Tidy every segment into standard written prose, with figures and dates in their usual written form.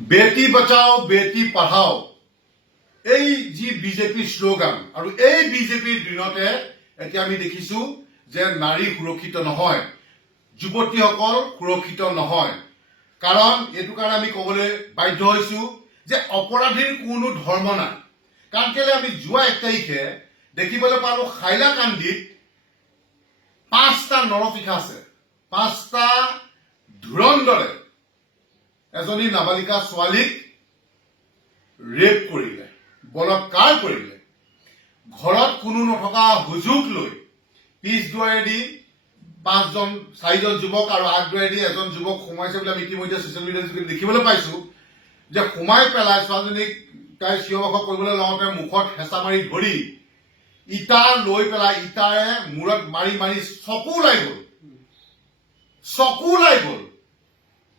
বেটি বচাও বেটি পঢ়াও এই যি বিজেপিৰ শ্লোগান আৰু এই বিজেপিৰ দিনতে এতিয়া আমি দেখিছো যে নাৰী সুৰক্ষিত নহয়, যুৱতীসকল সুৰক্ষিত নহয়। কাৰণ এইটো কাৰণে আমি ক'বলৈ বাধ্য হৈছো যে অপৰাধীৰ কোনো ধৰ্ম নাই। কাৰণ কেলে আমি যোৱা 1 তাৰিখে দেখিবলৈ পালো হাইলাকান্দিত 5টা নৰপিশা আছে, 5টা ধুৰন্ধৰে এজনী নাবালিকা ছোৱালীক ৰেপ কৰিলে, বলৎকাৰ কৰিলে। ঘৰত কোনো নথকা হুজুক লৈ পিছ দুৱাৰেদি 4জন যুৱক আৰু আগ দুৱাৰেদি এজন যুৱক সোমাইছে বুলি আমি ইতিমধ্যে ছচিয়েল মিডিয়াত দেখিবলৈ পাইছো যে সোমাই পেলাই ছোৱালীজনীক তাই চিঞৰ বাখৰ কৰিবলৈ লওঁতে মুখত হেঁচা মাৰি ধৰি ইটা লৈ পেলাই ইটাৰে মূৰত মাৰি মাৰি চকু ওলাই গ'ল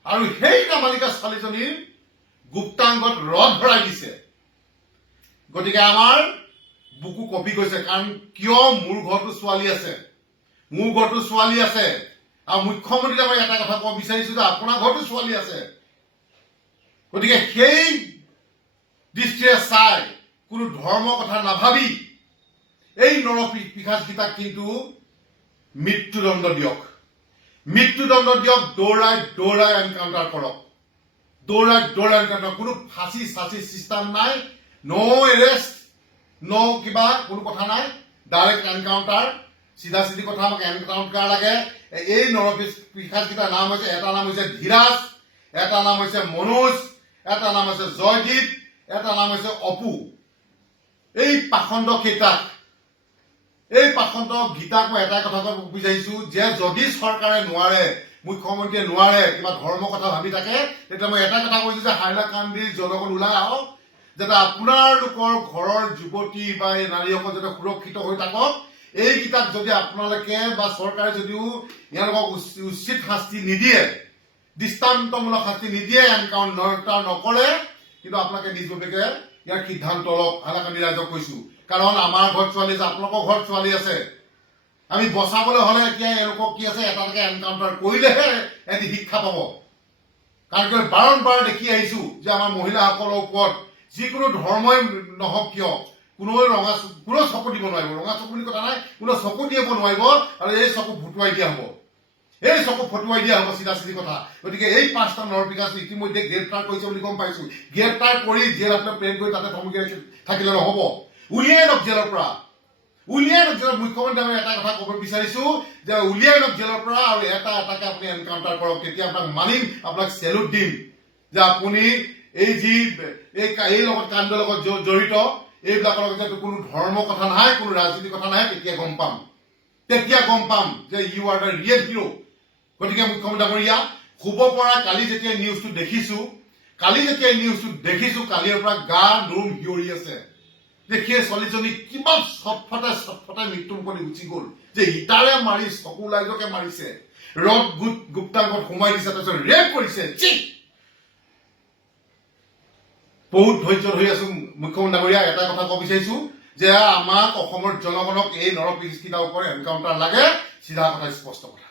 আৰু সেই নাবালিকা ছোৱালীজনীৰ গুপ্তাংগত ৰদ ভৰাই দিছে। গতিকে আমাৰ বুকু কঁপি গৈছে। কাৰণ কিয় মোৰ ঘৰতো ছোৱালী আছে, আৰু মুখ্যমন্ত্ৰীক মই এটা কথা ক'ব বিচাৰিছো যে আপোনাৰ ঘৰতো ছোৱালী আছে। গতিকে সেই দৃষ্টিৰে চাই কোনো ধৰ্মৰ কথা নাভাবি এই নৰপিশাচকেইটাক কিন্তু মৃত্যুদণ্ড দিয়ক, দৌৰাই এনকাউণ্টাৰ কৰক, কোনো ফাঁচি চিষ্টেম নাই, ন' এৰেষ্ট, ন' কিবা কোনো কথা নাই, ডাইৰেক্ট এনকাউণ্টাৰ, চিধা কথা। আমাক এনকাউণ্টাৰ লাগে। এই নৰপিশাচকেইটাৰ নাম হৈছে, এটা নাম হৈছে ধীৰাজ, এটা নাম হৈছে মনোজ, এটা নাম হৈছে জয়দীপ, এটা নাম হৈছে অপু। এই পাখণ্ড গীতাক মই এটাই কথা ক'ব বিচাৰিছো যে যদি চৰকাৰে নোৱাৰে, মুখ্যমন্ত্ৰীয়ে নোৱাৰে, কিবা ধৰ্মৰ কথা ভাবি থাকে, তেতিয়া মই এটা কথা কৈছো যে হাইলাকান্দিৰ জনগণ ওলাই আহক, যাতে আপোনালোকৰ ঘৰৰ যুৱতী বা এই নাৰীসকল যাতে সুৰক্ষিত হৈ থাকক। এইকেইটাক যদি আপোনালোকে বা চৰকাৰে যদিও ইয়ালোকক উচিত শাস্তি নিদিয়ে, দৃষ্টান্তমূলক শাস্তি নিদিয়ে, এনকাউণ্টাৰ নকৰে, কিন্তু আপোনালোকে নিজভাৱে ইয়াৰ সিদ্ধান্ত লওক। হাইলাকান্দি ৰাইজক কৈছো, কাৰণ আমাৰ ঘৰত ছোৱালী আছে, আপোনালোকৰ ঘৰত ছোৱালী আছে। আমি বচাবলৈ হলে এতিয়া এওঁলোকক কি আছে, এটাকে এনকাউণ্টাৰ কৰিলেহে এটি শিক্ষা পাব। কাৰণ বাৰম্বাৰ দেখি আহিছো যে আমাৰ মহিলাসকলৰ ওপৰত যিকোনো ধৰ্মই নহওক কিয় কোনো চকু দিব নোৱাৰিব। ৰঙা চকু বুলি কথা নাই, কোনো চকু দিব নোৱাৰিব, আৰু এই চকু ফুটুৱাই দিয়া হব, চিধা কথা। গতিকে এই 5টা নৰপিশাচ ইতিমধ্যে গ্ৰেপ্তাৰ কৰিছে বুলি গম পাইছো। গ্ৰেপ্তাৰ কৰি জেল আপোনাৰ প্লেন কৰি তাতে থমকি থাকিলে নহব, উলিয়াই লওক জেলৰ পৰা, মুখ্যমন্ত্ৰী আমি এটা কথা ক'ব বিচাৰিছো যে উলিয়াই লওক জেলৰ পৰা, আৰু এটাকে আপুনি এনকাউণ্টাৰ কৰক। তেতিয়া আপোনাক মানিম, আপোনাক চেলুট দিম যে আপুনি এই যি এই লগত কাণ্ডৰ লগত জড়িত এইবিলাকৰ লগত কোনো ধৰ্মৰ কথা নাই, কোনো ৰাজনীতিৰ কথা নাই। তেতিয়া গম পাম যে you are the real hero. গতিকে মুখ্যমন্ত্ৰী ডাঙৰীয়া, শুব পৰা কালি যেতিয়া নিউজটো দেখিছো, কালিৰ পৰা গা নোম হিয়ৰি আছে যে সেই ছোৱালীজনী কিমান চটফটাই মৃত্যু মুখত গুচি গ'ল, যে ইটাৰে মাৰি চকু ওলাই যোৱাকে মাৰিছে, ৰদ গুপ্তাংগত সোমাই দিছে, তাৰপিছত ৰেপ কৰিছে। বহুত ধৈৰ্য ধৰি আছো মুখ্যমন্ত্ৰী ডাঙৰীয়া। এটা কথা ক'ব বিচাৰিছো যে আমাক অসমৰ জনগণক এই নৰপিশাচকেইটাৰ ওপৰত এনকাউণ্টাৰ লাগে, চিধা কথা, স্পষ্ট কথা।